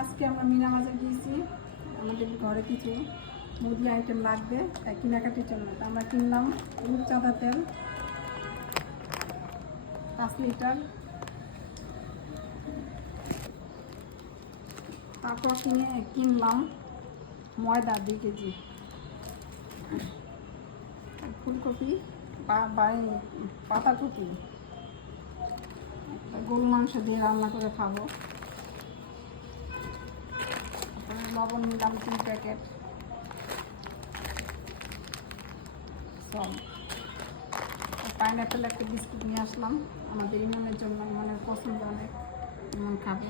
আজকে আমরা মিনা বাজার গিয়েছি, আমাদের ঘরে কিছু মুরগি আইটেম লাগবে তাই কেনাকাটির জন্য। আমরা কিনলাম রূপচাঁদা তেল 5 লিটার, তারপর কিনলাম ময়দা 2 কেজি, ফুলকপি পাতাকপি গরু মাংস দিয়ে রান্না করে খাবো। লবণ নিলাম 3 প্যাকেট, পাইনঅ্যাপেল একটা বিস্কুট নিয়ে আসলাম আমাদের ইমনের জন্য, ইমনের পছন্দ অনেক, ইমন খাবে।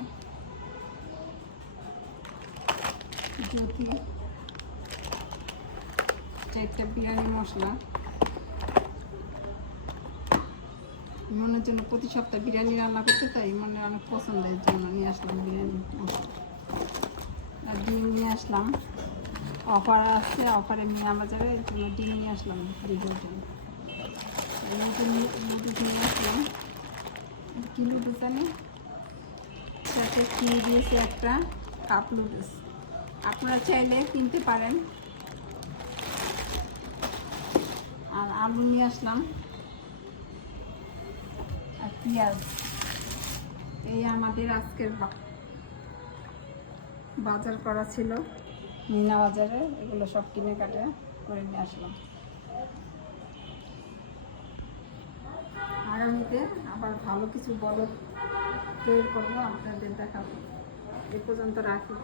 জ্যোতি 4টা বিরিয়ানি মশলা, ইমনের জন্য প্রতি সপ্তাহে বিরিয়ানি রান্না করতে, তাই ইমনের অনেক পছন্দের জন্য নিয়ে আসলাম বিরিয়ানি মশলা। আর ডিম নিয়ে আসলাম, অফার আছে, অফারে মিনা বাজারে, এই জন্য ডিম নিয়ে আসলাম 2 ডজন। লুডুস নিয়ে আসলাম, কি লুডুস আনি, সাথে চিনি দিয়েছে একটা কাপ লুডুস, আপনারা চাইলে কিনতে পারেন। আর আলু নিয়ে আসলাম আর পেঁয়াজ। এই আমাদের আজকের বাজার করা ছিল মিনা বাজারে, এগুলো সব কিনে কাটে করে নিয়ে আসলাম। আগামীতে আবার ভালো কিছু বড় তৈরি করবো, আপনাদের দেখাবো। এ পর্যন্ত রাখি।